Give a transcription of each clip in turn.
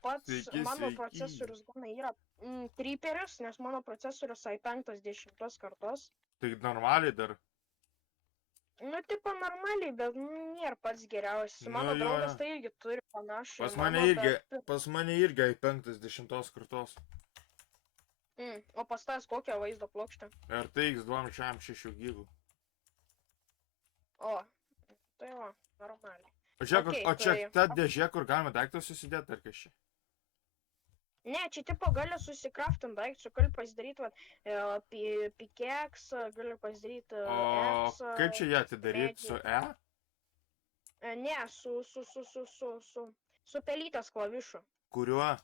pats Sveiki, mano sveiki. procesorius gana yra triperis, nes mano procesorius i5 10 kartos. Tai normaliai dar. Nu, tipo normaliai, bet nėra pats geriausias. Nu, Mano jo, draugas jo. tai irgi turi panašų Pas į mane mano, irgi, bet... pas mane irgi i5 10 kartos. O pas tas kokią vaizdo plokštę? RTX 266 GB. O, tai va, normaliai. Žiūrėk, Okei, o čia tai- ta dėžė, kur galima daiktus susidėti, ar kas čia? Ne, čia tipo gali susikraftinti daiktus, gali pasidaryti pikeksą, gali pasidaryti O eksą. kaip čia ją atidaryti? Su E? Ne, su pelytės klavišu. Kuriuo?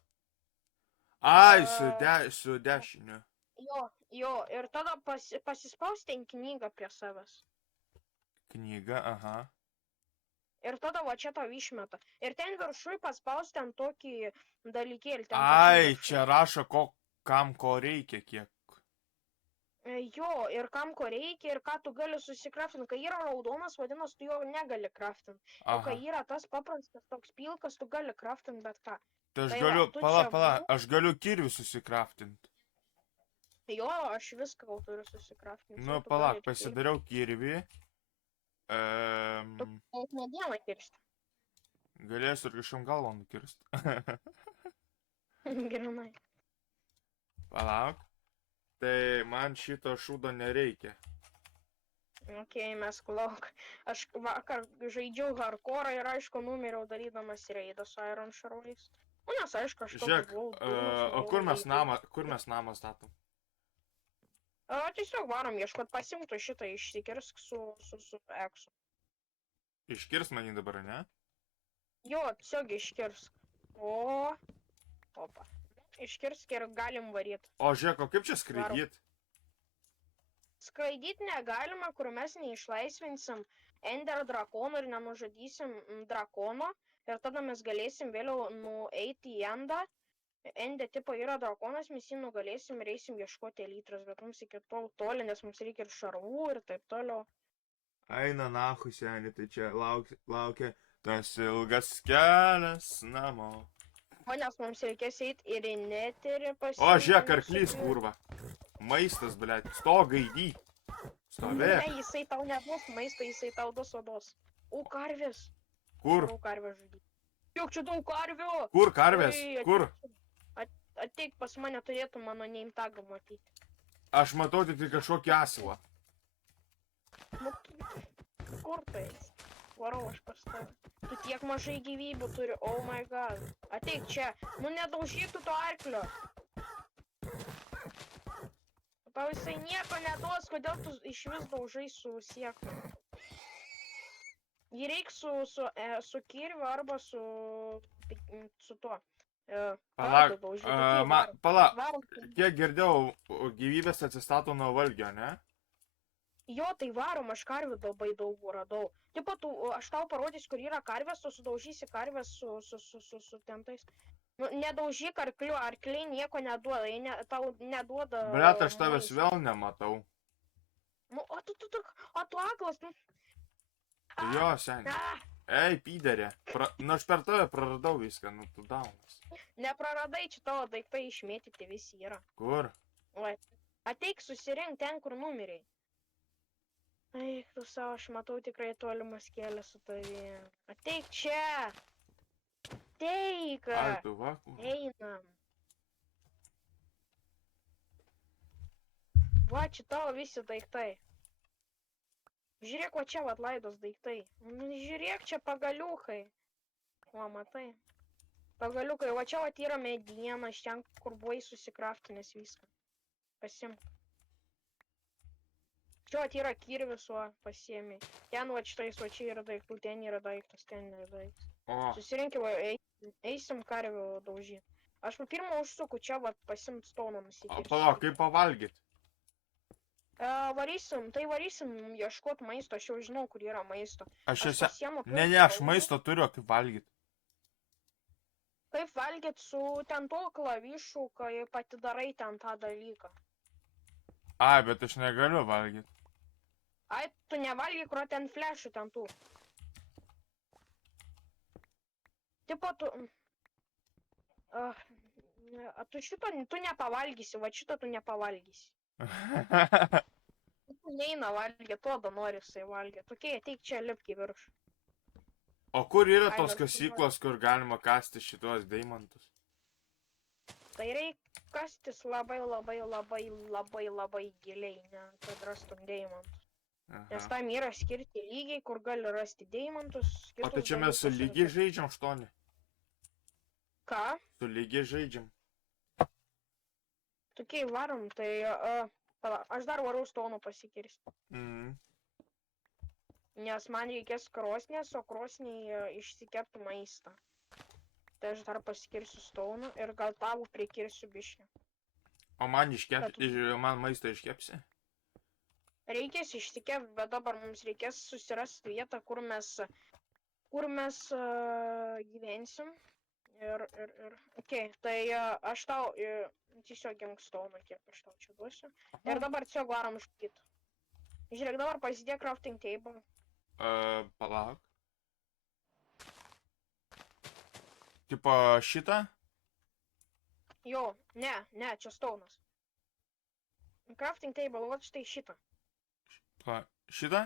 Ai, E, su dešiniu. Jo, ir tada pasispausti ten knygą prie savęs. Knyga, aha. Ir tada va čia tau išmeta. Ir ten viršui paspausti ten tokį dalykėlį. Ai, čia rašo, kam ko reikia, kiek. Jo, ir kam ko reikia, ir ką tu gali susikraftinti. Kai yra raudonas, vadinasi, tu jo negali kraftinti. O kai yra tas paprastas toks pilkas, tu gali kraftinti bet ką. Tai aš Tai galiu, va, pala, aš galiu kirvių susikraftinti. Jo, aš viską jau turiu susikraftinti. Nu, palak, pasidariau kirvį. Tu ne dieną kirsti. Galėsiu ir kažkam galvą nukirsti. Grinai. Palauk. Tai man šito šūdo nereikia. Okei, mes klauk. Aš vakar žaidžiau hardcore ir aišku numeriau darydamas reidą su Iron Shardais. Nu, nes aišku, aš toks buvau. Žiūrėk, o kur mes namą statom? Tiesiog varom ieškot, pasimtų šitą išsikirsk su eksu. Iškirs manį dabar, ne? Jo, tiesiog iškirsk. Opa. Iškirsk ir galim varyt. O žiūrėk, o kaip čia skraidyt? Skraidyt negalima, kur mes neišlaisvinsim Ender drakono ir nenužudysim drakono. Ir tada mes galėsim vėliau nueiti į Endą. Ende tipo yra drakonas, mes jį nugalėsim ir eisim ieškoti elytros, bet mums iki tol toli, nes mums reikia ir šarvų ir taip toliau. Eina nahu, seni, tai čia laukia tas ilgas kelias namo. O nes mums reikės eiti ir į neterį pasiimti. O, žiūrėk, arklys, kurva. Maistas, blėt, gaidy. Stovė. Ne, jisai tau neduos maisto, jisai tau duos odos. O, karvės. Kur? Daug karvės žudyti. Juk čia daug karvių. Kur karvės? Kur? Ateik pas mane, turėtų mano neimtagą matyti. Aš matau tik kažkokį asilą. Kur tai? Varau aš pas tavę. Tu tiek mažai gyvybių turi, oh my god. Ateik čia, nu nedaužyk tu to arklio. Tau jisai nieko neduos, kodėl tu iš vis daužai su sieklu. Jį reikia su kirviu arba su tuo. Palauk, kiek girdėjau, gyvybės atsistato nuo valgio, ne? Jo, tai varom, aš karvių labai daug radau. Taip pat, aš tau parodysiu, kur yra karvės, tu sudaužysi karvės su tentais. Nu, nedaužyk arklių, arkliai nieko neduoda, tau neduoda... Blet, aš tavęs vėl nematau. Nu, o tu aklas, nu... Jo, seniai. Ei, pyderė. Nu, aš per tave praradau viską, nu, tu daunas. Nepraradai, čia tavo daiktai išmėtyti visi yra. Kur? Ateik susirink ten, kur numeriai. Eik, tu savo, aš matau tikrai tolimas kelias su tavim. Ateik čia! Ateik! Ai, tu va. Einam. Va, čia tavo visi daiktai. Žiūrėk, va čia vat laidos daiktai. Žiūrėk, čia pagaliukai. Va, matai. Pagaliukai, va čia vat yra mediena, iš ten, kur buvai susikraftinęs viską. Pasimk. Čia vat yra kirvis, va, pasiėmė. Ten va šitais, va čia yra daiktų, ten yra daiktas, ten yra daiktas. Susirinkim, eisim karvių daužyti. Aš pirmą užsuku čia, va, pasimt stauną nusikirsti. Palauk, kaip pavalgyt? Varysim ieškot maisto, aš jau žinau, kur yra maisto. Ne, aš maisto turiu, kaip valgyt. Kaip valgyt su ten to klavišu, kai pati darai ten tą dalyką. Ai, bet aš negaliu valgyt. Ai, tu nevalgyk, kur ten flešių ten tų. Tipo tu... Tu šito, tu nepavalgysi, va šito tu nepavalgysi. Tu neina valgyti, tuo nori jisai valgyti. Tokie, ateik čia lipk į viršų. O kur yra Ai, tos bet- kasyklos, kur galima kasti šitos deimantus? Tai reikia kastis labai giliai, ne, kad rastum deimantus. Nes Aha. tam yra skirti lygiai, kur gali rasti deimantus. O tai čia mes su lygiai žaidžiam, aštuoni? Ką? Su lygiai žaidžiam. Tokiai varom, tai pala, aš dar varau stonų pasikirsti. Nes man reikės krosnės, o krosniai išsikepti maistą. Tai aš dar pasikirsiu stonų ir gal tavo prikirsiu biškį. O man man maistą iškepsi? Reikės išsikepti, bet dabar mums reikės susirasti vietą, kur mes gyvensim. Okei, tai aš tau tiesiog imk stonų, kiek aš tau čia duosiu. Ir dabar tiesiog varom žudyti. Žiūrėk, dabar pasidėk crafting table. Palauk. Tipo šitą? Jo, ne, čia stonas. Crafting table, va štai šitą. Šitą?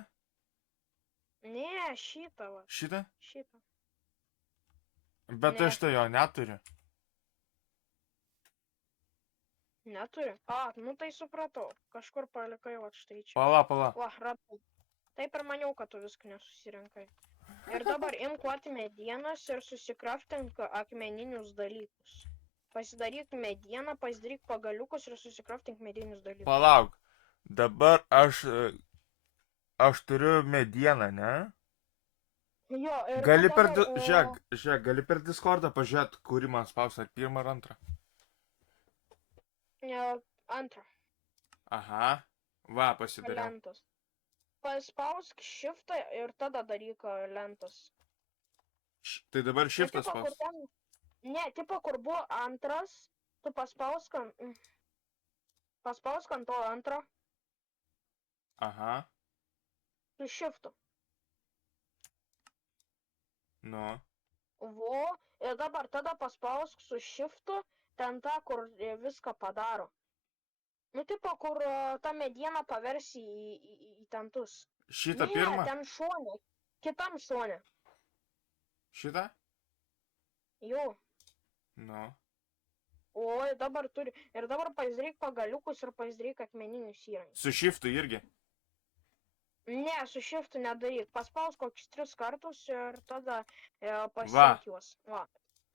Ne, šitą, va. Šitą? Šitą. Bet Ne. aš tai jo neturiu. Neturi? Nu tai supratau. Kažkur palikai, va štai čia. Pala. Va, radau. Taip ir maniau, kad tu viską nesusirinkai. Ir dabar imk medienas ir susikraftink akmeninius dalykus. Pasidaryk medieną, pasidaryk pagaliukus ir susikraftink medinius dalykus. Palauk. Dabar aš turiu medieną, ne? Jo, ir Gali per, dabar, žiūrėk, gali per Discordą pažiūrėt, kurį man spaus, ar pirmą ar antrą. Antrą. Aha. Va, pasidariau. Lentos. Paspausk shiftą ir tada daryk lentas. Tai dabar shiftas tipo, spaus. Ne, tipo, kur buvo antras, tu paspausk ant to antro, Aha. su shiftu. Nu. Vo, ir dabar tada paspausk su shiftu ten tą, kur viską padaro. Nu, tipo, kur tą medieną paversi į tentus. Šitą pirmą? Ne, ten šone. Kitam šone. Šitą? Jau. Nu. Oi, dabar turi. Ir dabar pasidaryk pagaliukus ir pasidaryk akmeninius įrankius. Su shiftu irgi? Ne, su shiftu nedaryk. Paspausk kokius 3 kartus ir tada Va. pasimk juos. Va.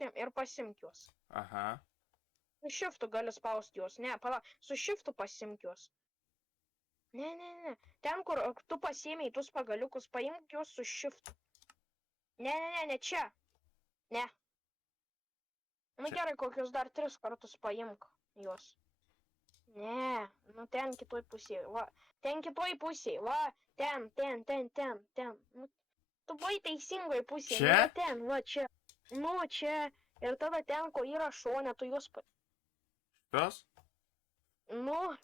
Ir pasimk juos. Aha. Su shiftu gali spausti juos. Ne, pala, su shiftu pasimk juos. Ne. Ten, kur tu pasiėmei tuos pagaliukus, paimk juos su shiftu. Ne, čia. Ne. Nu Čia. gerai, kokius dar 3 kartus paimk juos. Ne, nu ten kitoj pusėje. Va, ten kitoj pusėje. Va, ten. Nu, tu buvai teisingoj pusėje. Čia? Nu, ten, va, čia. Nu, čia. Ir tada ten, ko yra šone, tu juos Tas? Nu,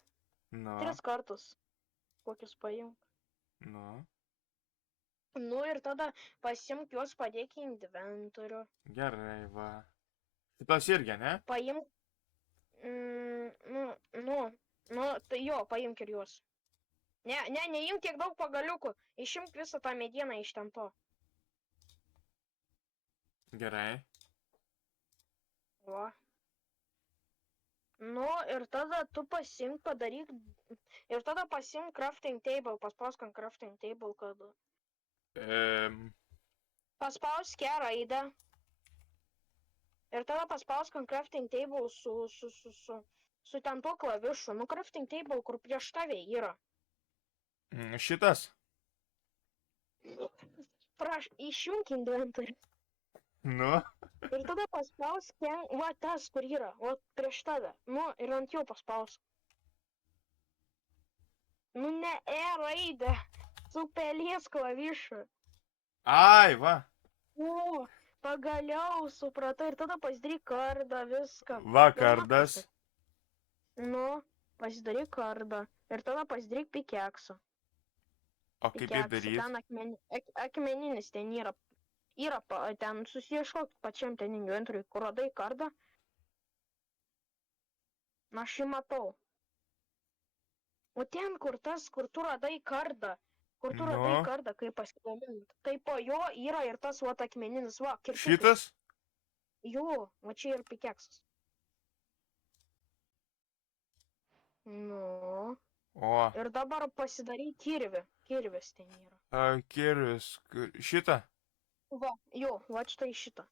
Nu. 3 kartus. Kokius paimk. Nu. Nu ir tada pasimk juos, padėk į inventorių. Gerai, va. Šitos irgi, ne? Paimk. Tai jo, paimk ir juos. Neimk tiek daug pagaliukų. Išimk visą tą medieną iš ten to. Gerai. Va. Nu ir tada tu pasimk, padaryk. Ir tada pasimk crafting table. Paspausk ant crafting table, kad... Paspausk ją raidę. Ir tada paspausk ant crafting table su ten tuo klavišu. Nu, crafting table, kur prieš tave yra. Šitas? Išjunk inventorių. Nu. Ir tada paspausk ten, va tas, kur yra, va prieš tave. Nu, ir ant jo paspausk. Nu, ne raidę, su pelės klavišu. Ai, va. O, pagaliau supratai, ir tada pasidaryk kardą, viską. Va, kardas. Nu, pasidaryk kardą. Ir tada pasidaryk pikeksą. O kaip jį daryti? Ten akmeninis ten yra. Ten susieškok pačiam ten inventoriui, kur radai kardą. Na, aš jį matau. O ten, kur tu radai kardą. Kur tu radai Nu. kardą, kaip pasigamint. Tai po jo yra ir tas vat akmeninis, va, kirtukas. Šitas? Jo, va čia ir pikeksas. Nu. O, Ir dabar pasidarai kirvį. Kirvis ten yra. kirvis. Šitą? Va, jo, va štai šitą.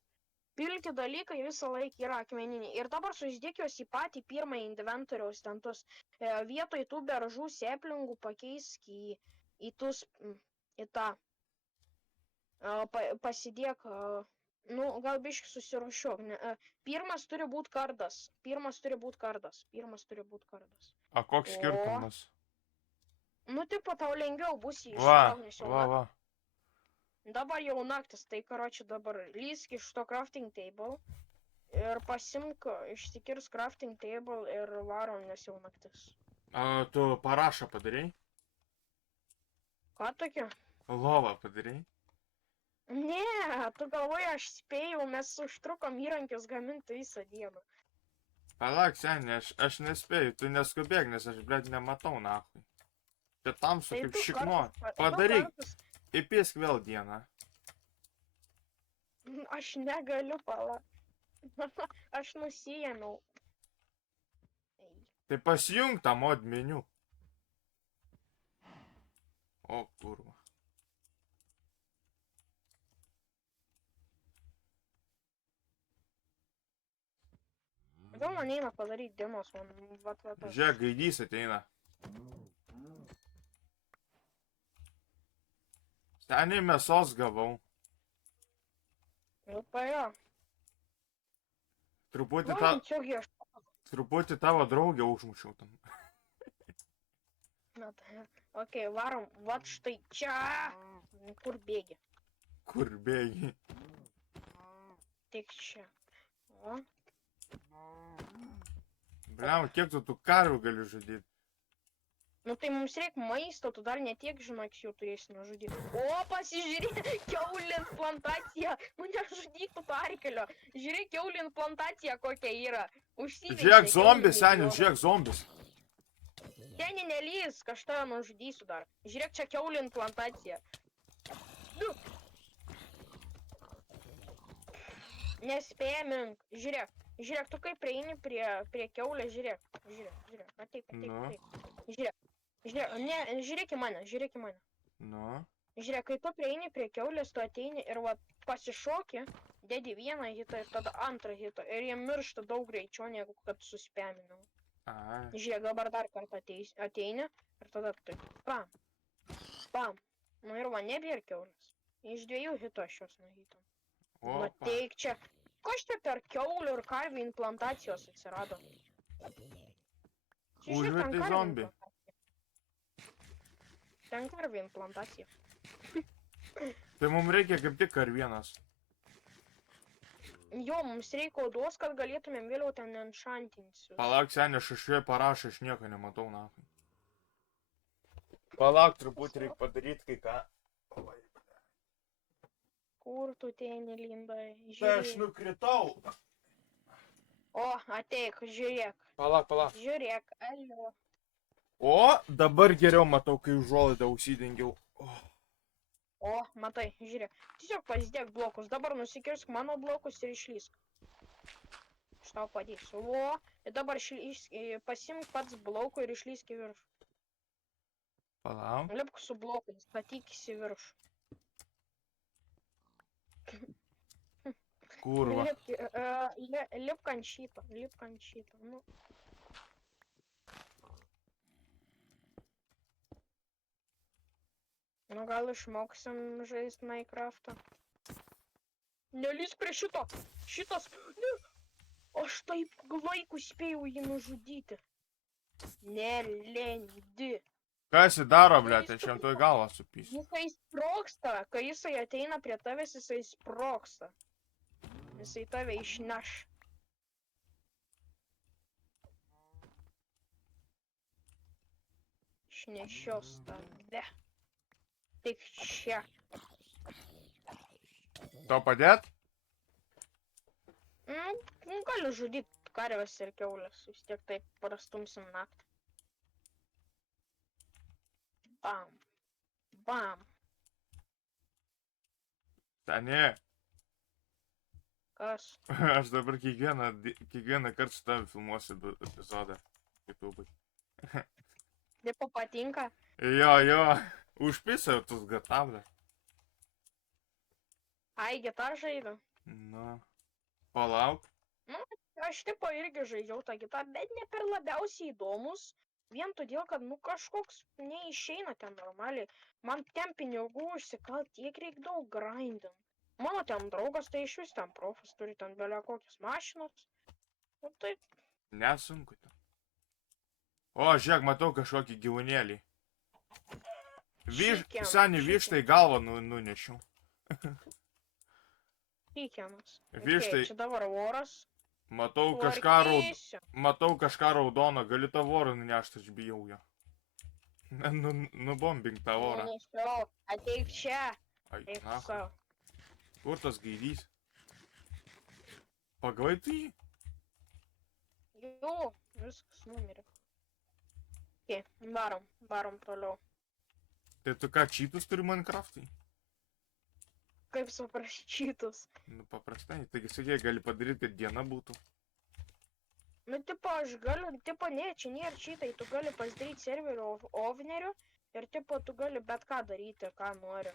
Pilki dalykai visą laiką yra akmeniniai. Ir dabar susidėk juos į patį pirmąjį inventoriaus tentus. Vietoj tų beržų seplingų pakeisk į tą. Pasidėk, nu, gal biškai susirušiuok. Pirmas turi būti kardas. A koks skirtumas? Nu, tipo, tau lengviau bus jį Va, iššauk, va. Dabar jau naktis, tai karoči dabar lysk iš to crafting table ir pasimk, išsikirs crafting table ir varom, nes jau naktis. A tu parašą padarai? Ką tokia? Lovą padarai? Ne, tu galvoji, aš spėjau, mes užtrukom įrankius gaminti visą dieną. Palauk, seniai, aš nespėju, tu neskubėk, nes aš, blėt, nematau, nahui. Čia tamsu Tai kaip tu šikno. kartais- Padaryk, kartais- įpėsk vėl dieną. Aš negaliu, pala. Aš nusijėmiau. Tai pasijung tą mod meniu. O, kurva. Kodėl man eina padaryti dienos, man vat. Žiūrėk, gaidys ateina. Seniai mėsos gavau. Nu, pajo. Truputį tavo draugę užmušiau tam. Ok, varom, vat štai čia. Kur bėgi? Kur bėgi? Tik čia. O. Bliam, kiek tu tų karvių gali žudyti? Nu tai mums reikia maisto, tu dar netiek žinok jų turėsi nužudyti. O, pasižiūrėk, kiaulės plantacija. Nu nežudyk tu arkelio. Žiūrėk, kiaulės plantacija kokia yra. Užsiveisė. Žiūrėk, zombis, seniai, žiūrėk, zombis. Ten nelys, kažką nužudysiu dar. Žiūrėk, čia kiaulės plantacija. Nu. Nespėjamink. Žiūrėk, tu kaip prieini prie kiaulės, žiūrėk. Ateik. Žiūrėk į mane. Nu. Žiūrėk, kai tu prieini prie kiaulės, tu ateini ir va pasišoki, dedi vieną hitą ir tada antrą hitą. Ir jie miršta daug greičiau, negu kad suspėminau. Žiūrėk, dabar dar kartą ateini ir tada taip. Pam. Nu ir va, nebėr kiaulės. Iš 2 hitų aš jos nuhitom. Nu teik čia. Kas čia per kiaulių ir karvių implantacijos atsirado? Užvertė zombį. Ten karvių implantacija. Tai mums reikia kaip tik karvienas. Jo, mums reikia odos, kad galėtumėm vėliau ten enchantinsius. Palauk, seniai, aš šioje parašą, aš nieko nematau, nahai. Palauk, truputį reikia padaryti kai ką. Kur tu ten įlindai? Tai aš nukritau. O, ateik, žiūrėk. Palauk. Žiūrėk, alio. O, dabar geriau matau, kai užuolaidą užsidengiau. O, matai, žiūrėk. Tiesiog pasidėk blokus. Dabar nusikirsk mano blokus ir išlysk. Aš tau padėsiu. O, ir dabar pasimk pats blokų ir išlysk į viršų. Palauk. Lipk su blokais, statykis į viršų. Kurva. Lipk ant šito. Nu. Nu gal išmoksim žaist Minecraftą. Nelys prie šito. Šitas. Ne. Aš taip laiku spėjau jį nužudyti. Nelendi. Kas jį daro, blėt, aš jam toj galvą supysiu. Jisai sproksta. Kai jisai ateina prie tavęs, jisai sproksta. Jisai tave išneš. Išnešios tave. Tik čia. Tau padėt? Nu, gali žudyti karvės ir kiaulės. Vis tiek taip prastumsim naktį. Bam. Bam. Seni, Kas? aš dabar kiekvieną kartą su tavimi filmuosiu epizodą YouTube'ui. Tipo patinka? Jo, užpisau tus gatavlę. Ai, gitarą žaidžiu. Nu, palauk. Nu, aš tipo irgi žaidžiau tą gitarą, bet ne per labiausiai įdomus. Vien todėl, kad, nu, kažkoks neišeina ten normaliai. Man ten pinigų užsikalt, tiek reik daug grindint. Mano ten draugas, tai iš vis ten profas, turi ten belia kokias mašinas. Nu, tai Nesunku ten. O, žiūrėk, matau kažkokį gyvūnėlį. Seni, vištai galvą nunešiau. Tykiamas. Vištai. Čia dabar voras. Matau kažką raudono, gali tą vorą nunešti, aš bijau jo. Nubombink tą vorą. Nenešiau, ateik čia. Ai, Eik na, savo. kur tas gaidys? Paglaidai jį? Jau, viskas numirė. Ok, varom toliau. Tai tu ką, čytus turi Minecraft'ai? Kaip suprašytus. Nu, paprastai. Taigi, sakai, gali padaryti, kad diena būtų. Nu, tipo, aš galiu, tipo, ne, čia nėra čytai, tu gali pasidaryti serverio ovneriu ir, tipo, tu gali bet ką daryti, ką nori.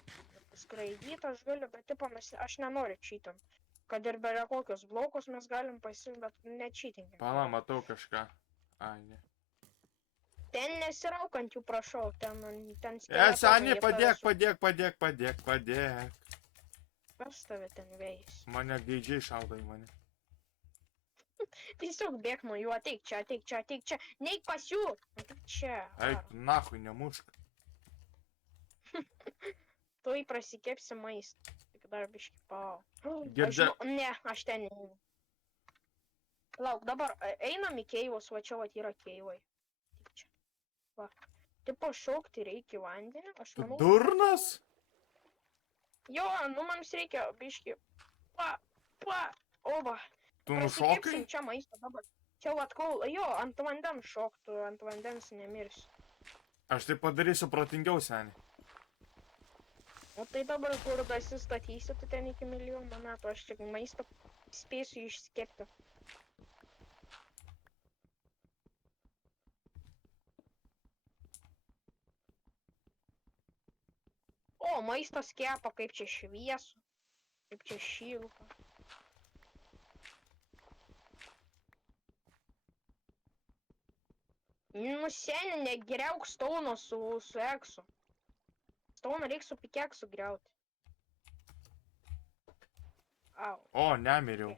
Skraidyti aš galiu, bet, tipo, aš nenoriu čytam. Kad ir belia kokius blokus mes galim pasiimti, bet nečytinkim. Pala, matau kažką. Ai, ne. Ten nesiraukant jų, prašau, ten Seni, padėk. Kas tave ten vėjais? Mane gaidžiai šaudo į mane. Tiesiog bėk nuo jų, ateik čia. Neik pas jų. Ateik čia. Eik, nahui, nemušk. Tu prasikepsi maistą. Tik dar biški pau. Ne, aš ten neinu. Lauk, dabar einam į keivus, va čia vat yra keivai. Tik čia. Va. Tipo šaukti reikia vandenį, aš Tu manau. durnas? Jo, nu mums reikia biški. Ova. Tu nušokai? Prasikepsim čia maistą dabar. Čia vat kol, jo, ant vandens šoktų, ant vandens nemirsi. Aš tai padarysiu protingiau, seni. O tai dabar kur dasistatysi, tu ten iki milijono metų, aš tik maistą spėsiu išskepti. O, maistas kepa, kaip čia šviesu, kaip čia šilta. Nu, seni, negriauk stauno su eksu. Stauną reikia su pikeksu griauti. Au. O, nemiriau.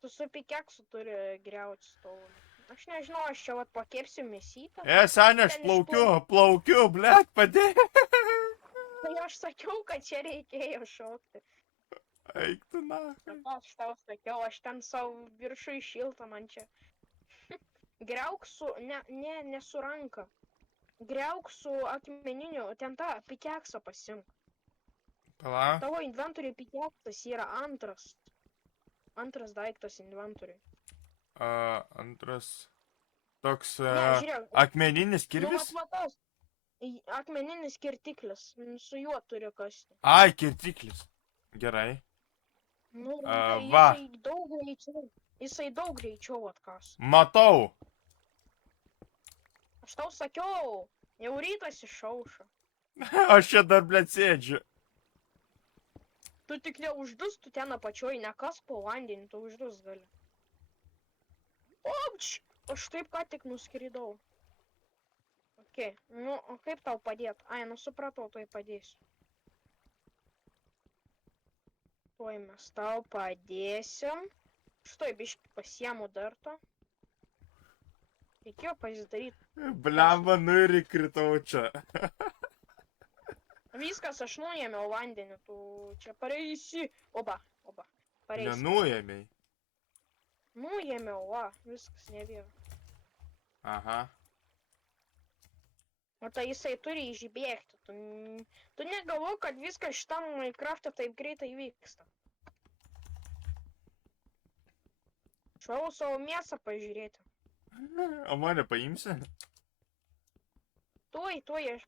Tu su pikeksu turi griauti stauną. Aš nežinau, aš čia vat pakepsiu mėsytą. Seni, aš plaukiu, blet, padėk. Tai aš sakiau, kad čia reikėjo šokti. Eik tu na. Aš tau sakiau, aš ten savo viršui šiltą man čia. Griauk su, ne su ranka. Griauk su akmeniniu, ten tą pikeksą pasimk. Pala. Tavo inventoriui pikeksas yra antras. Antras daiktas inventoriui. Antras. Toks Žiūrėk, akmeninis kirvis? Nu, atmatos. Akmeninis kirtiklis, su juo turi kasti. Ai, kirtiklis. Gerai. Nu, va. Jisai daug greičiau atkas. Matau. Aš tau sakiau, jau rytas išaušo. Aš čia dar, blet, sėdžiu. Tu tik neuždus, tu ten apačioj nekas po vandenį, tu uždus gali. Opč! Aš taip ką tik nuskridau. Ok, nu, o kaip tau padėt? Ai, nu supratau, tuoj padėsiu. Tuoj mes tau padėsim. Štai biškį pasiemu darto. Reikėjo pasidaryti. Blemba, nu ir įkritau čia. Viskas, aš nuėmiau vandenį, tu čia pareisi. Oba, pareisi. Nenuėmei. Nuėmiau, va, viskas nevėjo. Aha. O tai jisai turi išbėgti. Tu negalvoji, kad viskas šitam Minecraft'e taip greitai vyksta. Šau savo mėsą pažiūrėti. O mane paimsi? Tuoj,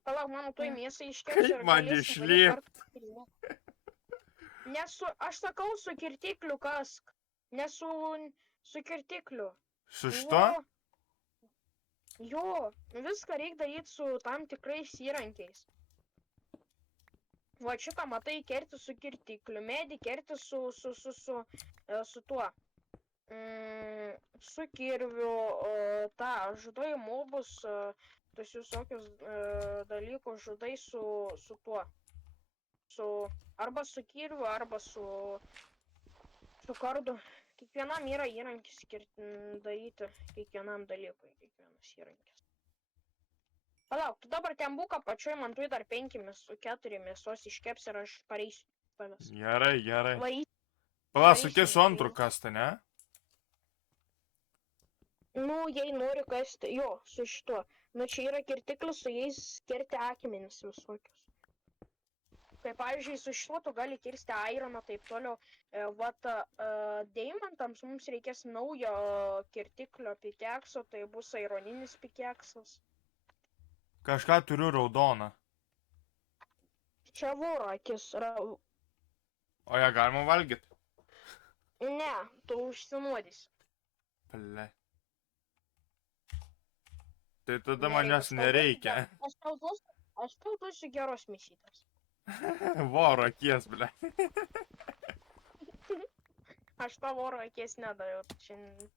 palauk, mano tuoj mėsą iškeps Kaip ir man galėsim išlipt? Nesu, aš sakau, su kirtikliu kask. Su kirtikliu. Su šituo? Jo, viską reikia daryti su tam tikrais įrankiais. Va šitą, matai, kerti su kirtikliu, medį kerti su tuo. Su kirviu, žudai mobus, tos visokius dalykus žudai su tuo. Arba su kirviu, arba su kardu. Kiekvienam yra įrankis daryti, kiekvienam dalykui, kiekvienas įrankis. Palauk, tu dabar ten būk apačioj, man tu dar 4 mėsos iškeps ir aš pareisiu tavęs. Gerai. Varysiu. Pala, sakė su antru kastą, ne? Nu, jei nori kasti, jo, su šituo. Nu, čia yra kirtiklis, su jais kerti akmenis visokius. Kaip, pavyzdžiui, su šituo tu gali kirsti aironą, taip toliau. Deimantams mums reikės naujo kirtiklio pikekso, tai bus aironinis pikeksas. Kažką turiu raudoną. Čia voro akis. O ją galima valgyti? Ne, tu užsinuodysi. Ple. Tai tada manęs nereikia. Aš tau duosiu geros mėsytės. Voro akies, ble. Aš tau voro akies nedaviau.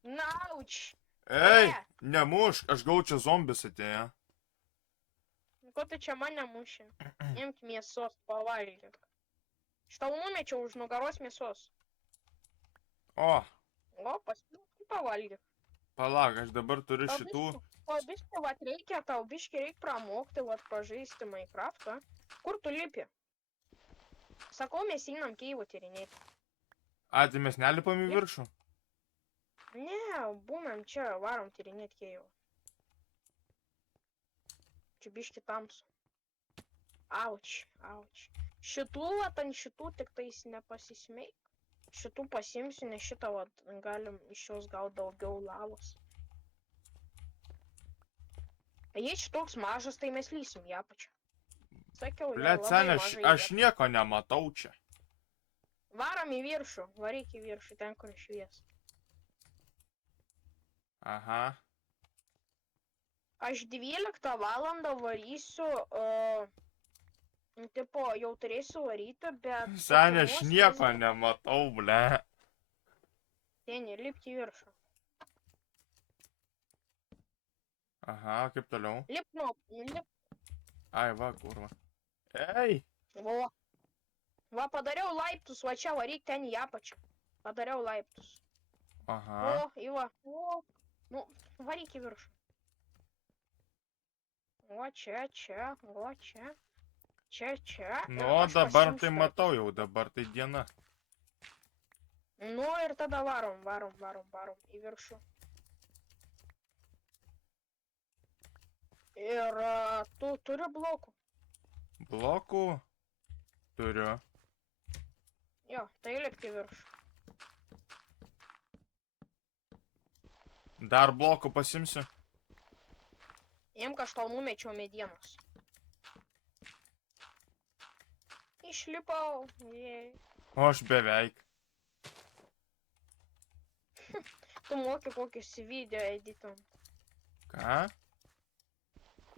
Nauč! Ei, nemušk, aš gau čia zombis atėjo. Ko tu čia mane muši? Imk mėsos, pavalgyk. Aš tau numečiau už nugaros mėsos. O, Pavalgyk. palauk, aš dabar turiu šitų. O biški, tau reikia pramokti, pažaisti Minecraftą. Kur tu lipi? Sakau, mes einam keivų tyrinėti. Tai mes nelipam į viršų? Ne, būnam čia, varom tyrinėti keivų. Čia biški tamsu. Auč. Ant šitų tik tais nepasismeik. Šitų pasimsiu, nes šitą galim iš jos gauti daugiau lavos. Jei šitoks mažas, tai mes lysim į apačią. Sakiau, Blet, sen, aš nieko nematau čia. Varam į viršų, varyk į viršų, ten kur švies. Aha. Aš 12 valandą varysiu, jau turėsiu varyti, bet... Sen, aš nieko nematau, ble. Seni, lipti į viršų. Aha, kaip toliau? Lip. Ai, va, kurva. Ei! Va, padariau laiptus, va čia varyk ten į apačią. Padariau laiptus. Aha. Nu, varyk į viršų. O čia. Čia. Nu, dabar tai matau jau, dabar tai diena. Nu, ir tada varom į viršų. Ir tu turi blokų. Blokų? Turiu. Jo, tai lipti viršų. Dar blokų pasimsiu. Imk, aš tau numečiau medienos. Išlipau. O aš beveik. Tu moki kokius video editant. Ką?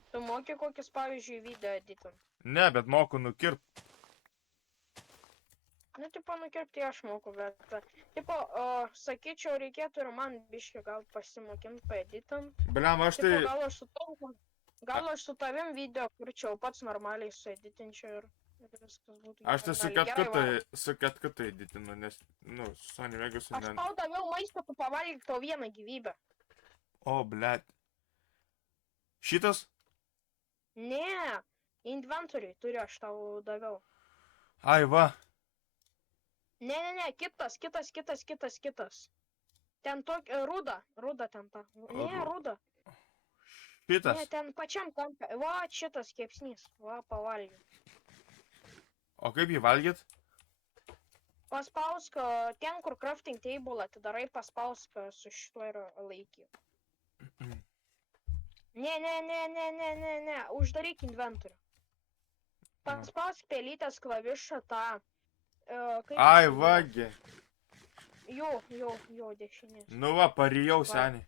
Tu moki kokius, pavyzdžiui, video editant. Ne, bet moku nukirpt. Nu, tipo, nukirpti aš moku, bet... Tipo, sakyčiau, reikėtų ir man biškį gal pasimokinti paeditant. Bliam, aš tai... Gal aš su tavim video kurčiau, pats normaliai sueditinčiau ir viskas būtų... Aš tai su ketkutai editinu, nes, nu, Sony Vegas... Aš tau daviau maisto, tu pavalgyk tau vieną gyvybę. O, blet. Šitas? Ne, inventoriui turiu, aš tau daviau. Ai, va. Ne, kitas. Ten tokia, ruda ten ta. Ne, ruda. Šitas? Ne, ten pačiam kampe. Va, šitas kepsnys. Va, pavalgiau. O kaip jį valgyt? Paspausk ten, kur crafting table atidarai, paspausk su šituo ir laikyk. Ne, uždaryk inventorių. Paspausk pelytės klavišą tą. Ai, vagi. Jo, dešinės. Nu va, parijau seniai.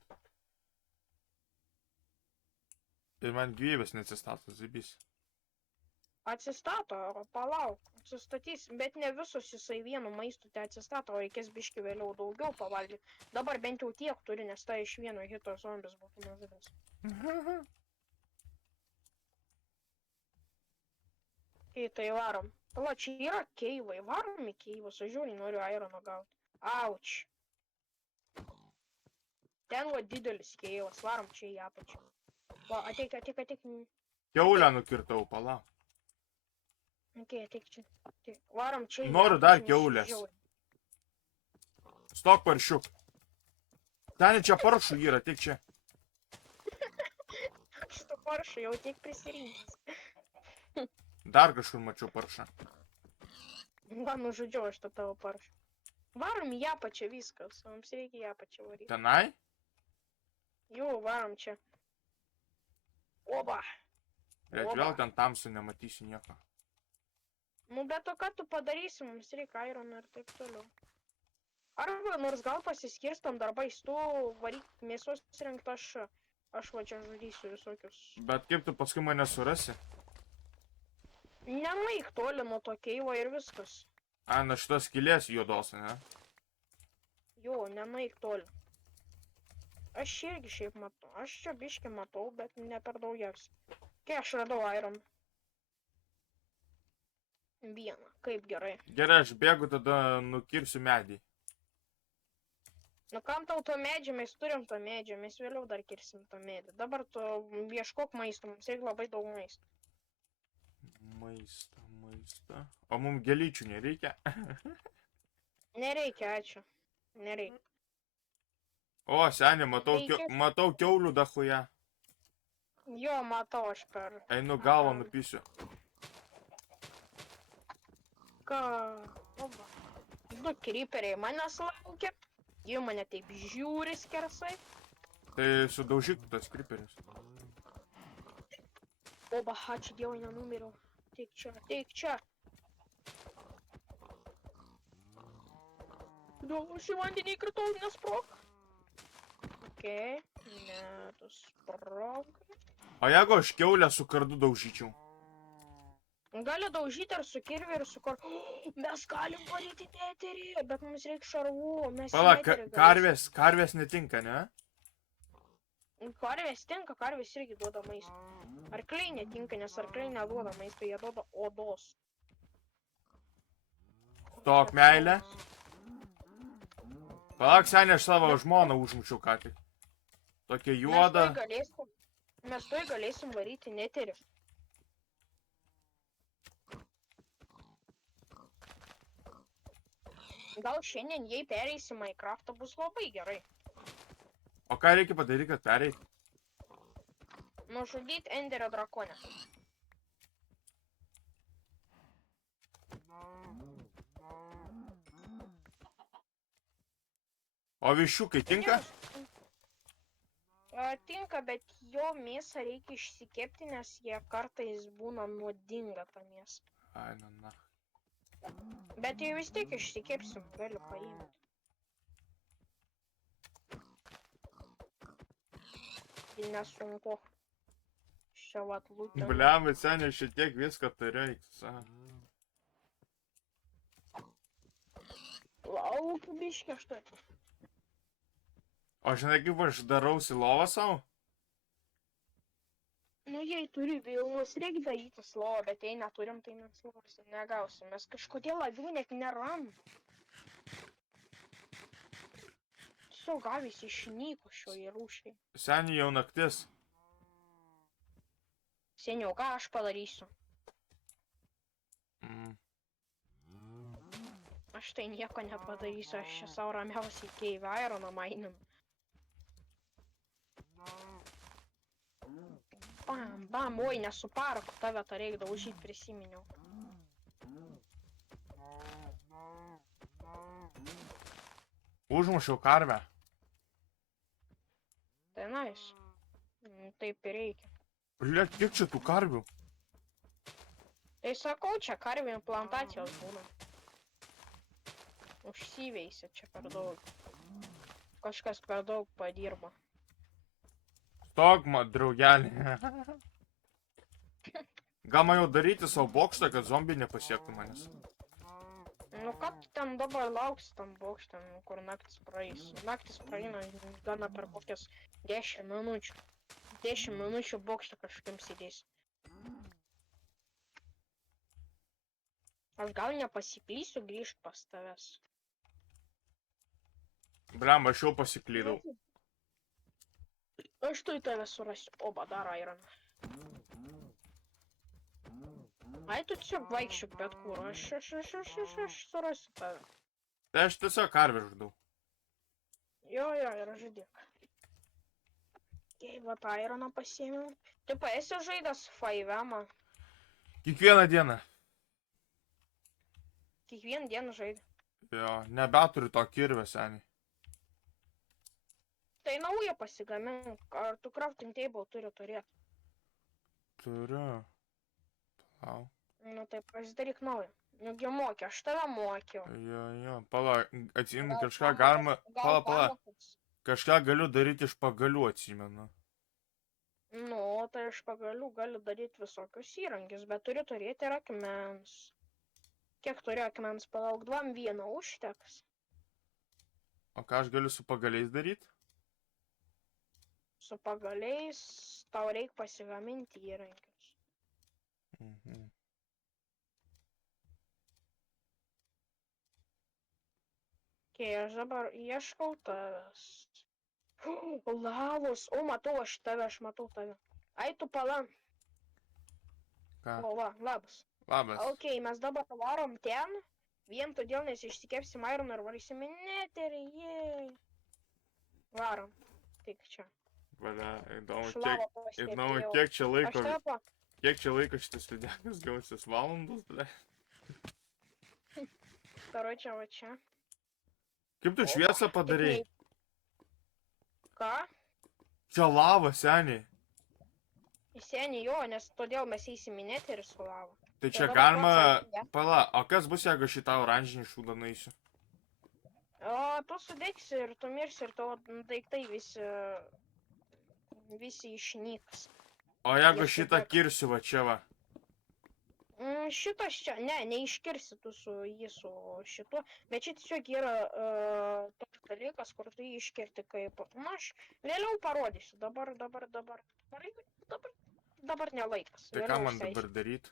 Ir man gyvybės neatsistato, zibys. Atsistato, palauk, atsistatys, bet ne visus jisai vienu maistu te atsistato, o reikės biški vėliau daugiau pavalgyti. Dabar bent jau tiek turi, nes tai iš vieno hito zombis būtų nužudęs. Tai varom. Pala, čia yra keivai, varom į keivus, aš žiūrį, noriu irono gauti. Auč. Ten va didelis keivas, varom čia į apačią. Va, ateik. Kiaulę nukirtau, palauk. Ateik čia. Varom čia į apačią. Noriu dar kiaulės. Stok paršiuk. Ten čia paršų yra, tik čia. Šitą paršą jau tiek prisirinkęs. Dar kažkur mačiau paršą. Va, nužudžiau aš tą tavo paršą. Varom į apačią viskas, mums reikia į apačią varyti. Tenai? Jau, varom čia. Oba. Bet vėl ten tamsu nematysiu nieko. Nu, bet o ką tu padarysi, mums reikia irono ir taip toliau. Arba nors gal pasiskirstam darbais, tu varyk mėsos rinkt, aš va čia žudysiu visokius. Bet kaip tu paskui mane surasi? Nenueik toli nuo to keivo ir viskas. A, na šitos skylės juodos, ne? Jo, nenueik toli. Aš irgi šiaip matau. Aš čia biškį matau, bet ne per daugiausiai. Kai aš radau iron. Vieną, kaip gerai. Gerai, aš bėgu, tada nukirsiu medį. Nu kam tau to medžio, mes turim to medžio, mes vėliau dar kirsim to medį. Dabar tu ieškok maisto, mums reikia labai daug maisto. Maistą. O mums gėlyčių nereikia? Nereikia, ačiū. Nereikia. O, seniai, matau kiaulių dachuja. Jo, matau aš per... Einu galvą nupysiu. Ką? Oba. Du creeperiai manęs laukia. Jie mane taip žiūri skersai. Tai sudaužyk tas creeperis. Oba, ačiū dievui, nenumiriau. Teik čia. Kodėl aš į vandenį įkritau, nesprog? Okei, ne, tu sprog. O jeigu aš kiaulę su kardu daužyčiau? Gali daužyti ar su kirviu ir su kardu. Mes galim varyti neterį, bet mums reikia šarvų. Pala, karvės netinka, ne? Karvės tinka, karvės irgi duoda maisto. Arkliai netinka, nes arkliai neduoda maisto, jie duoda odos. Tok, meilė. Palauk, seniai, aš savo žmoną užmušiau ką tik. Tokia juoda. Mes tuoj galėsim varyti neterį. Gal šiandien, jei pereisi Minecraftą, bus labai gerai. O ką reikia padaryti, kad pereit? Nužudyti Enderio drakonę. O viščiukai tinka? Tinka, bet jo mėsą reikia išsikepti, nes jie kartais būna nuodinga ta mėsa. Ai, na. Bet jau vis tiek išsikepsim, galiu paimti. Nesunku. Čia vat lūtė. Bliam, bet seniai, šitiek viską turiu, eiksa. Lauk, biškė, štai. O žinai, kaip aš darausi lovą savo? Nu, jei turi vilnus, reikia daryti lovą, bet jei neturim, tai mes lovos negausim. Mes kažkodėl avių net nerandam. Tiesiog avys išnyko šioje rūšiai. Seniai, jau naktis. Seniau, ką aš padarysiu? Aš tai nieko nepadarysiu, aš čia savo ramiausiai keivę ironą maininu. Bam, oi, nesu paraku, tave tą reikia daužyti, prisiminiau. Užmušiau karvę. Tai nais. Taip ir reikia. Blet, kiek čia tų karvių? Tai sakau, čia karvių implantacijos būna. Užsiveisia čia per daug. Kažkas per daug padirba. Stokma, draugelį. Gal man jau daryti savo bokštą, kad zombiai nepasiektų manęs? Nu ką tu ten dabar lauksi tam bokšte, kur naktis praeis? Naktis praeina gana per kokias 10 minučių. 10 minučių bokšte kažkam sėdėsi. Aš gal nepasiklysiu grįžt pas tavęs. Blem, aš jau pasiklydau. Aš tu į tave surasiu. Oba, dar iron. Ai, tu tiesiog vaikščiuk bet kur. Aš surasiu tave. Tai aš tiesiog karvę žudau. Jo, ir žudėk. Jei, va, tą ironą pasiėmiau. Tipo, esi žaidęs 5M. Kiekvieną dieną. Kiekvieną dieną žaidė. Jo, nebeturiu to kirvę, seniai. Tai naują pasigamink. Ar tu crafting table turi turėti? Turiu. Palauk. Nu tai pasidaryk naują. Nugi mokė, aš tave mokiau. Jo, palauk, atsimenu kažką galima, palauk. Kažką galiu daryti iš pagalių, atsimenu. Nu, tai iš pagalių gali daryti visokius įrankius, bet turi turėti ir akmens. Kiek turi akmens, palauk, 2-1 užteks. O ką aš galiu su pagaliais daryti? Su pagaliais tau reikia pasigaminti įrankius. Kai aš dabar ieškau tavęs. Lavos, o matau aš matau tave. Ai, tu pala. Ką? O, va, labas. Labas. Ok, mes dabar varom ten, vien todėl, nes išsikepsim iron ir varysim į neterį, jei. Varom. Tik čia. Valia, Šlavo įdomu, kiek čia laiko šitas videokas gausis valandos, ble. Karočią, va čia. Kaip tu šviesą padarei? Ką? Čia lava, seniai. Seniai jo, nes todėl mes eisim į neterį su lava. Tai čia galima... Pala, o kas bus, jeigu šitą oranžinį šūdą nueisiu? O, tu sudegsi ir tu mirsi ir tavo daiktai visi išnyks. O jeigu šitą kirsiu, va čia va? Šitas čia, ne, neiškirsi tu su šituo, bet čia tiesiog yra toks dalykas, kur tu jį iškirti kaip, na, aš vėliau parodysiu, dabar nelaikas. Tai ką man dabar daryti?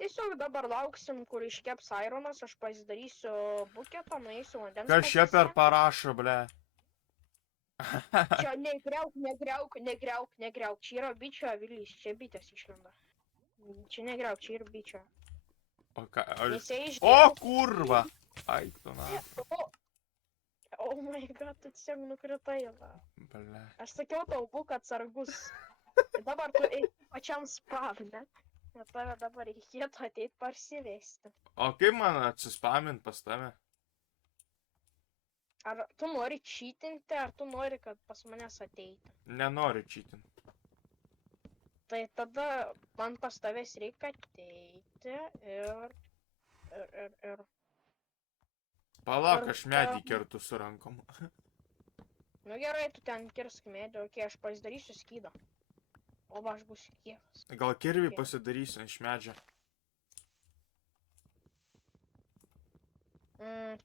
Tiesiog dabar lauksim, kur iškeps ironas, aš pasidarysiu buketą, nueisiu vandens. Kas čia per parašą, ble? Čia negriauk, čia yra bičio avilys, čia bitės išlenda. Čia negriauk, čia yra bičio. O ką, O, kurva! Ai, tu na. Oh my god, tu tiesiog nukritai, va. Ble. Aš sakiau tau, būk atsargus. Dabar tu eisi pačiam spavne. Ir tave dabar reikėtų ateit parsivesti. O kaip man atsispamint pas tave? Ar tu nori čytinti, ar tu nori, kad pas manęs ateiti? Nenoriu čytinti. Tai tada man pas tavęs reikia ateiti ir... Palauk, aš medį kertu su rankom. Nu gerai, tu ten kirsk medį, okei, aš pasidarysiu skydą. O va, aš būsiu kievas. Gal kirvį pasidarysiu iš medžio?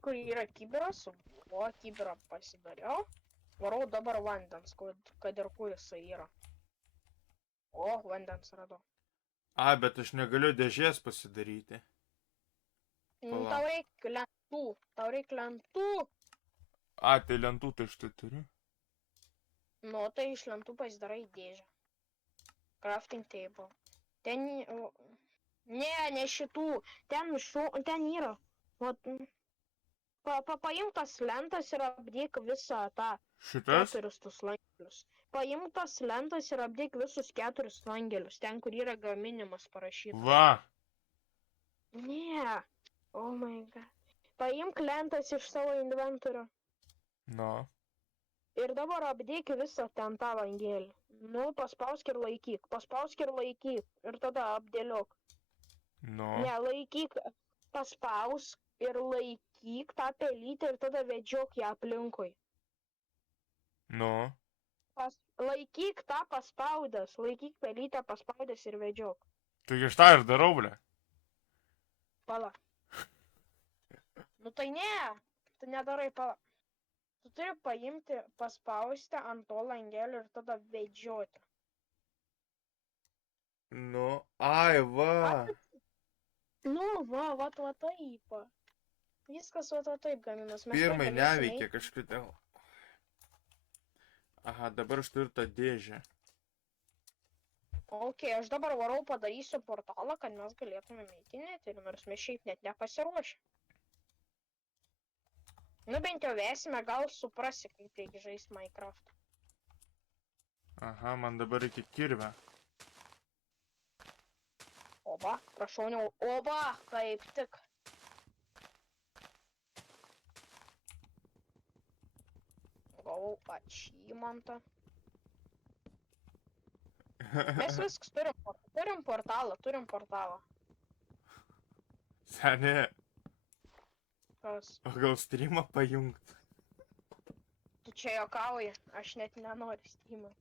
Kur yra kibiras? O, kibirą pasidariau. Varau dabar vandens, kad ir kur jisai yra. O, vandens radau. A, bet aš negaliu dėžės pasidaryti. Tau reikia lentų. A, tai lentų tai štai turiu. Nu, tai iš lentų pasidarai dėžę. Crafting table. Ten... Ne šitų. Ten yra. Paimk tas lentas ir apdėk visą tą... Šitas? 4 langelius. Paimk tas lentas ir apdėk visus 4 langelius. Ten, kur yra gaminimas parašytas. Va! Ne. Oh my god. paimk lentas iš savo inventorių. Nu. Ir dabar apdėk visą ten tą langėlį. Nu, paspausk ir laikyk. Paspausk ir laikyk. Ir tada apdėliok. Nu. Ne, laikyk. Paspausk ir laikyk tą pelytę ir tada vedžiok ją aplinkui. Nu. Laikyk tą paspaudęs. Laikyk pelytę paspaudęs ir vedžiok. Taigi aš tą ir darau, ble. Pala. Nu tai ne. Tu nedarai, pala. Tu turi paimti, paspausti ant to langelio ir tada vedžioti. Nu. Ai, va. Nu, va taip. Viskas va taip gaminas. Pirmai neveikia kažkodėl. Aha, dabar aš turiu tą dėžę. Ok, aš dabar varau padarysiu portalą, kad mes galėtume mėtinėti, nors mes šiaip net nepasiruošę. Nu bent jau vesime, gal suprasi, kaip reikia žaisti Minecraft. Aha, man dabar reikia kirvę. Oba, prašau, ne... Oba, kaip tik. Gavau achievemantą. Mes viskas turim portalą. Seni, Kas? o gal streamą pajungt? Tu čia juokauji, aš net nenoriu streamą.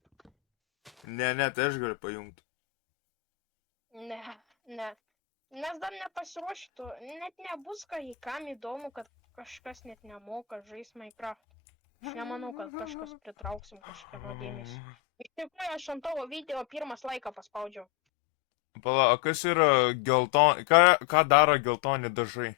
Ne, tai aš galiu pajungt. Ne. Nes dar nepasiruoštų, net nebus kam įdomu, kad kažkas net nemoka žaisti Minecraft. Aš nemanau, kad kažkas pritrauksim kažkieno dėmesį. Iš tikrųjų, aš ant tavo video pirmas laiką paspaudžiau. Pala, o kas yra geltoni... Ką daro geltoni dažai?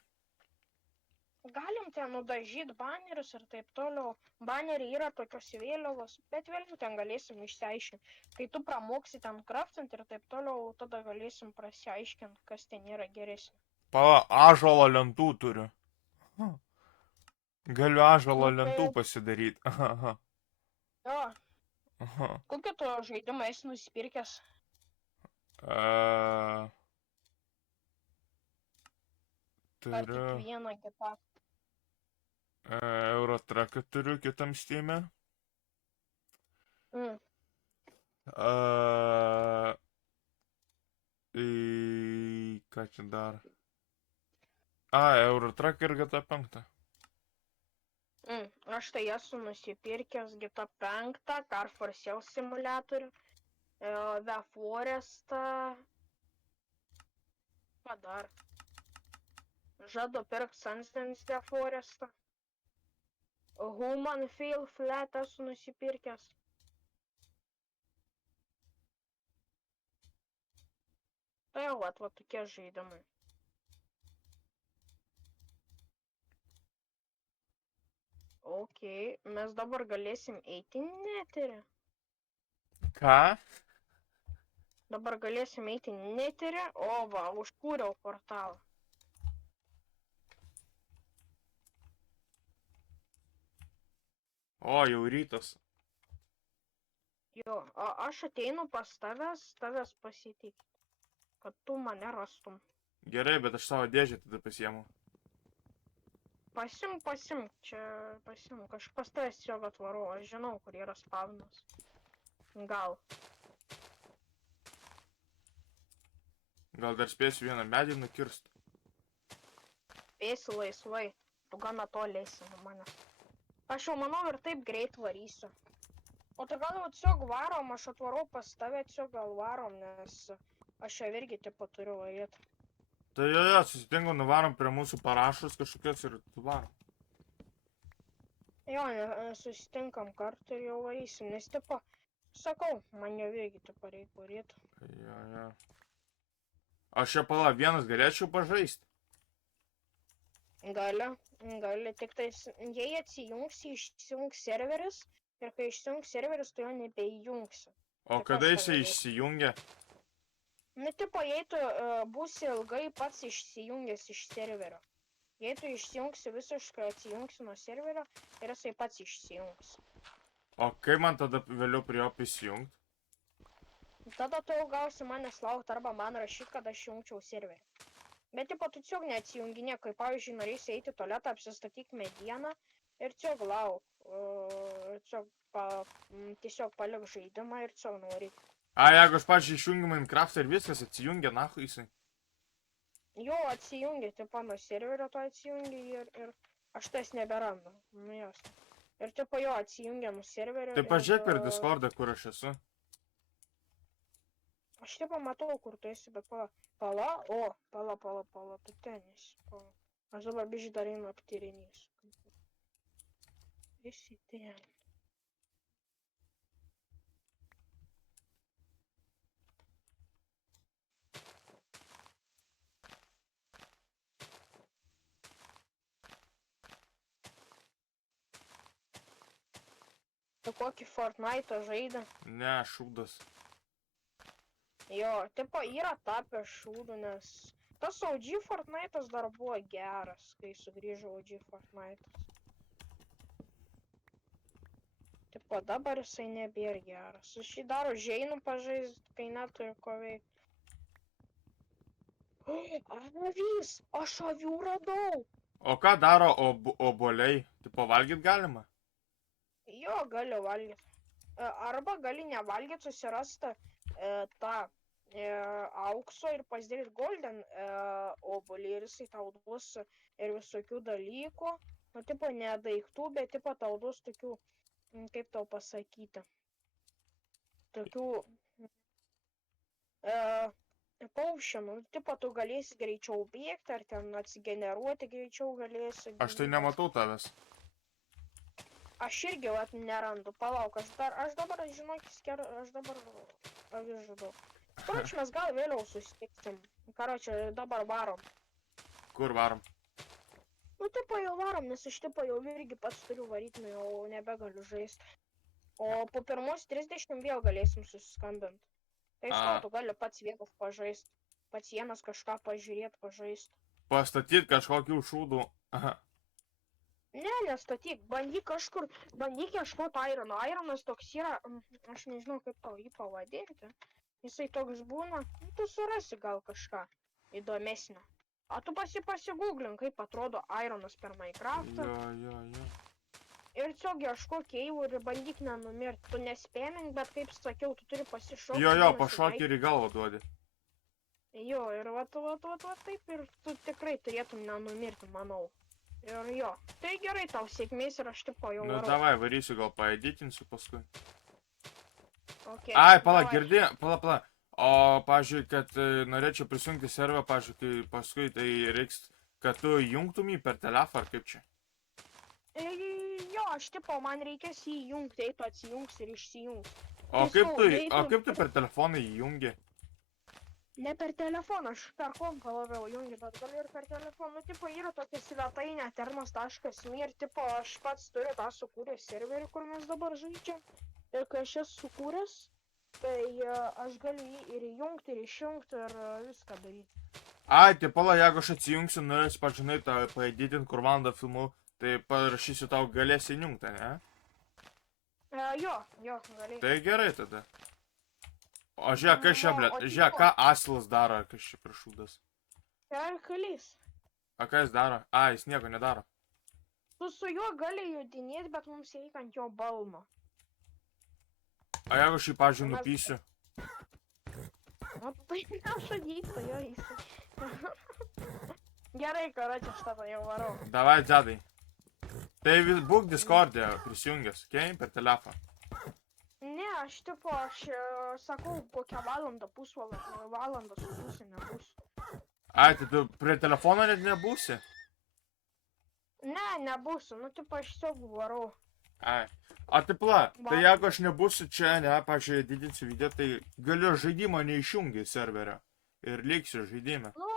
Galim ten nudažyti banerius ir taip toliau. Baneriai yra tokios vėliavos, bet vėliau ten galėsim išsiaiškinti. Kai tu pramoksi ten craftinti ir taip toliau, tada galėsim prasiaiškinti, kas ten yra geresnė. Pala, ąžuolo lentų turiu. Galiu ąžuolo lentų pasidaryti. Aha. Jo, Aha. kokį tu žaidimą esi nusipirkęs? Ar Turiu... tik vieną kitą? Eurotraką turiu kitam Steam'e. Ką čia dar? Eurotraką ir GTA 5. Aš tai esu nusipirkęs GTA 5, Car for Sale simulatorių, The Forestą. Ką dar? Žadu pirkt Sunstance The Forestą. Human Fall Flat esu nusipirkęs. Tai jau va tokie žaidimai. Ok, mes dabar galėsim eiti neterį. Ką? Dabar galėsim eiti neterį, o va, užkūriau portalą. O, jau rytas. Jo, aš ateinu pas tavęs pasitikti, kad tu mane rastum. Gerai, bet aš savo dėžę tada pasiemu. Pasimk, čia pasimk, aš pas tavęs tiesiog atvarau, aš žinau, kur yra spawnas. Gal. Gal dar spėsiu vieną medį nukirst. Spėsi laisvai, tu gana toli esi nuo manęs. Aš jau manau ir taip greit varysiu. O tai gal jau tiesiog varom, aš atvarau pas tave, tiesiog gal varom, nes aš jau irgi tipo turiu varyti. Tai jo, susitinkam, nuvarom prie mūsų parašus kažkokios ir varom. Jo, susitinkam kartą ir jau varysim, nes tipo, sakau, man jau irgi tipo reikia varyti. Jo. Aš čia pala vienas galėčiau pažaisti. Gali, tik tais, jei atsijungsi, išsijungs serveris ir kai išsijungs serveris, tu jo nebeįjungsi. O kada jisai išsijungia? Nu, tipo, jei tu būsi ilgai pats išsijungęs iš serverio. Jei tu išsijungsi visiškai atsijungsi nuo serverio ir jisai pats išsijungs. O kaip man tada vėliau prie jo prisijungt? Tada tu jau gausi manęs laukti arba man rašyt, kad aš jungčiau serverį. Bet tipo, tu tiesiog neatsijunginė, kai pavyzdžiui norėsi eiti į tualetą, apsistatyk medieną ir tiesiog lauk. Tiesiog palik žaidimą ir tiesiog nuvaryk. Ai, jeigu aš, pavyzdžiui, išjungiu Minecraftą ir viskas atsijungia, nahui jisai. Jo, atsijungia, tipo, nuo serverio to atsijungia ir aš tas neberandu. Nu, jasno. Ir tipo, jo, atsijungia nuo serverio. Tai pažiūrėk per Discordą, kur aš esu. Aš tipo matau, kur tu esi, bet pala, tu ten esi, pala. Aš dabar biškai dar einu aptyrinėsiu. Esi ten. Tu kokį Fortnite'ą žaidė? Ne, šūdas. Jo, tipo, yra tapę šūdų, nes tas OG Fortnite'as dar buvo geras, kai sugrįžo OG Fortnite'as. Tipo, dabar jisai nebėra geras. Aš jį dar užeinu pažaist, kai neturiu ko veikti. Avys! Aš avių radau! O ką daro obuoliai? Tipo, valgyt galima? Jo, gali valgyti. Arba gali nevalgyti, susirasti tą aukso ir pasidaryti golden obuolį ir jisai tau duos ir visokių dalykų. Nu, tipo, ne daiktų, bet tipo tau duos tokių, kaip tau pasakyti, tokių paukščių. Nu, tipo, tu galėsi greičiau bėgti ar ten atsigeneruoti greičiau galėsi. Aš tai nematau tavęs. Aš irgi vat nerandu, palauk, aš dabar, žinokis, aš dabar avis žudau. Karoči, mes gal vėliau susitiksim. Karoči, dabar varom. Kur varom? Nu, tipo, jau varom, nes aš tipo jau irgi pats turiu varyti, nu, jau nebegaliu žaisti. O po pirmos 30 vėl galėsim susiskambinti. Tai iš tu gali pats vienas pažaisti. Pats vienas kažką pažiūrėti, pažaisti. Pastatyt kažkokių šūdų. Aha. Ne, nestatyk, bandyk kažkur, bandyk ieškoti Ironą. Ironas toks yra, aš nežinau kaip tau jį pavadinti. Jisai toks būna, tu surasi gal kažką įdomesnio. A tu pasigūglink, kaip atrodo Ironas per Minecraftą. Jo. Ir tiesiog ieškok keivų ir bandyk nenumirti. Tu nespėmink, bet kaip sakiau, tu turi pasišaukti. Jo, pašokį ir į galvą duodi. Jo, ir va taip ir tu tikrai turėtum nenumirti, manau. Ir jo, tai gerai tau sėkmės ir aš tipo jau Nu, varau. davai, varysiu, gal paeditinsiu paskui. Okay, Ai, pala, girdė, pala. O, pažiūrėjau, kad norėčiau prisijungti servą, pažiūrėjau, paskui tai reiks, kad tu jungtum jį per telefoną, ar kaip čia? Jo, aš tipo, man reikės jį jungti, tu atsijungs ir išsijungs. O kaip tu per telefoną jį jungi? Ne per telefoną, aš per kompą labiau jungiu, bet galiu ir per telefoną. Nu, tipo, yra tokia svetainė termos.me ir tipo, aš pats turiu tą sukūręs serverį, kur mes dabar žaidžiam. Ir kai aš esu sukūręs, tai aš galiu jį ir įjungti, ir išjungti, ir viską daryti. Ai, tai pala, jeigu aš atsijungsiu, norėsiu pažinai tą paeditinti, kur valandą filmu, tai parašysiu tau galėsi įjungti, ne? Jo, galėsi. Tai gerai tada. O žiūrėk, ką asilas daro, kas čia prašūdas? Perkalys. A ką jis daro? A, jis nieko nedaro. Tu su juo gali judinėti, bet mums reikia ant jo balno. A jeigu aš jį, pažiūrėjau, nupysiu? O tai nešadykta, jo įsi. Gerai, karoči, aš tada jau varau. Davai, dzedai. Tai būk Discord'e prisijungęs, okei, per telefoną. Ne, aš tipo, aš sakau, kokią valandą, valandą su pusė nebūsiu. Ai, tai tu prie telefono net nebūsi? Ne, nebūsiu, nu tipo, aš tiesiog varau. Ai. A, tai pla, tai jeigu aš nebūsiu čia, ne, pažiūrėjau, didinsiu video, tai galiu žaidimą neišjungi serverio. Ir liksiu žaidime. Nu,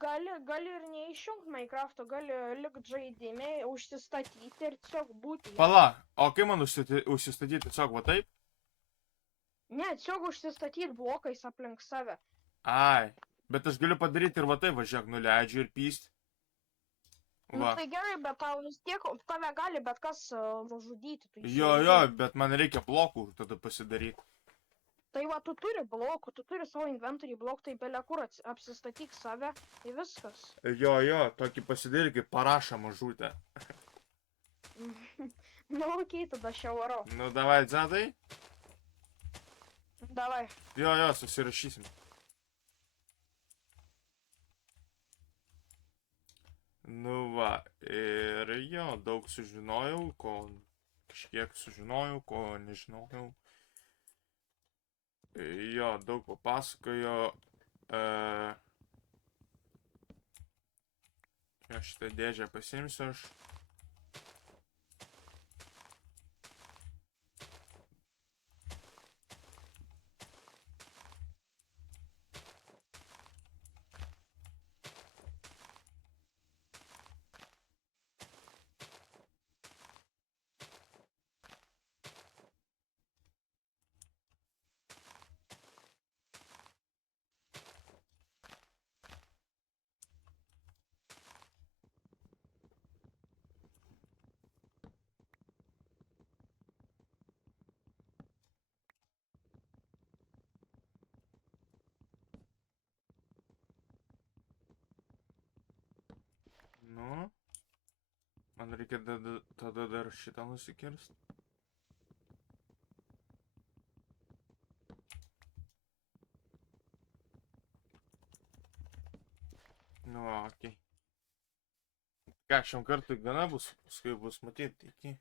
gali ir neišjungti Minecraft'o, gali likt žaidime, užsistatyti ir tiesiog būti. Pala, o kaip man užsistatyti, tiesiog va taip? Ne, tiesiog užsistatyti blokais aplink save. Ai, bet aš galiu padaryti ir va taip, važiuok, nuleidžiu ir pyst. Nu tai gerai, bet tau vis tiek, tave gali bet kas nužudyti. Jo, bet man reikia blokų tada pasidaryti. Tai va, tu turi blokų, tu turi savo inventorių blokų, tai belia kur apsistatyk save ir viskas. Jo, tokį pasidarykį parašą mažutę. Nu, okei, tada aš jau varau. Nu, davai, Dzadai. Davai. Jo, susirašysim. Nu va, ir jo, daug sužinojau, kažkiek sužinojau, ko nežinojau. Jo, daug papasakojo. Šitą dėžę pasimsiu aš. Nu, man reikia tada dar šitą nusikirst. Nu, okei. Ką, šiam kartui gana bus, paskui bus matyti, iki.